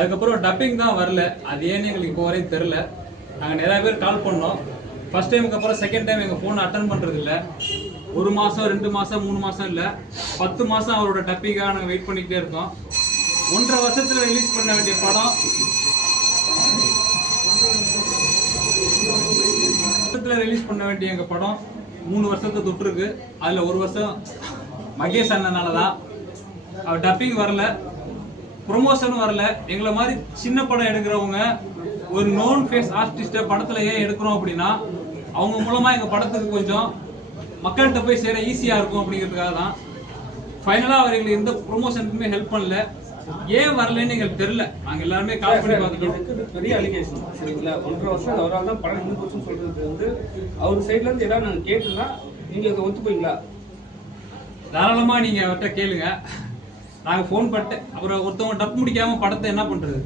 அதுக்கப்புறம் டப்பிங் தான் வரல. அது ஏன்னு எங்களுக்கு இப்போ வரையும் தெரில நாங்கள் நிறைய பேர் கால் பண்ணோம். ஃபர்ஸ்ட் டைமுக்கு அப்புறம் செகண்ட் டைம் எங்கள் ஃபோனை அட்டன் பண்ணுறதில்ல ஒரு மாதம் ரெண்டு மாதம் மூணு மாதம் இல்லை. பத்து மாதம் அவரோட டப்பிங்காக நாங்கள் வெயிட் பண்ணிக்கிட்டே இருக்கோம். ஒன்றரை வருஷத்தில் ரிலீஸ் பண்ண வேண்டிய படம். வருஷத்தில் ரிலீஸ் பண்ண வேண்டிய எங்கள் படம் மூணு வருஷத்தை தொட்டிருக்கு. அதில் ஒரு வருஷம் மகேஷ் அண்ணனால தான் அவர் டப்பிங் வரல. ப்ரொமோஷனும் வரல. எங்களை மாதிரி சின்ன படம் எடுக்கிறவங்க ஒரு நோன் ஃபேஸ் ஆர்டிஸ்ட்டை படத்தில் ஏன் எடுக்கிறோம் அப்படின்னா அவங்க மூலமாக எங்கள் படத்துக்கு கொஞ்சம் மக்கள்கிட்ட போய் சேர ஈஸியாக இருக்கும் அப்படிங்கிறதுக்காக தான். ஃபைனலாக அவர் எங்களுக்கு எந்த ப்ரொமோஷனுக்குமே ஹெல்ப் பண்ணல. ஏன் வரலன்னு எங்களுக்கு தெரில நாங்கள் எல்லாருமே கால் பண்ணி பார்த்துட்டோம். பெரிய அலிகேஷன் சரிங்களா ஒன்றரை வருஷம் அவரால் தான் படம் நின்று போச்சுன்னு சொல்றது வந்து அவர் சைட்ல இருந்து ஏதாவது நாங்கள் கேட்டுனா நீங்க ஒத்துப்பீங்களா? தாராளமாக நீங்கள் அவர்கிட்ட கேளுங்க. நாங்கள் ஃபோன் பண்ணிட்டு அப்புறம் ஒருத்தவங்க டப் முடிக்காமல் படத்தை என்ன பண்ணுறது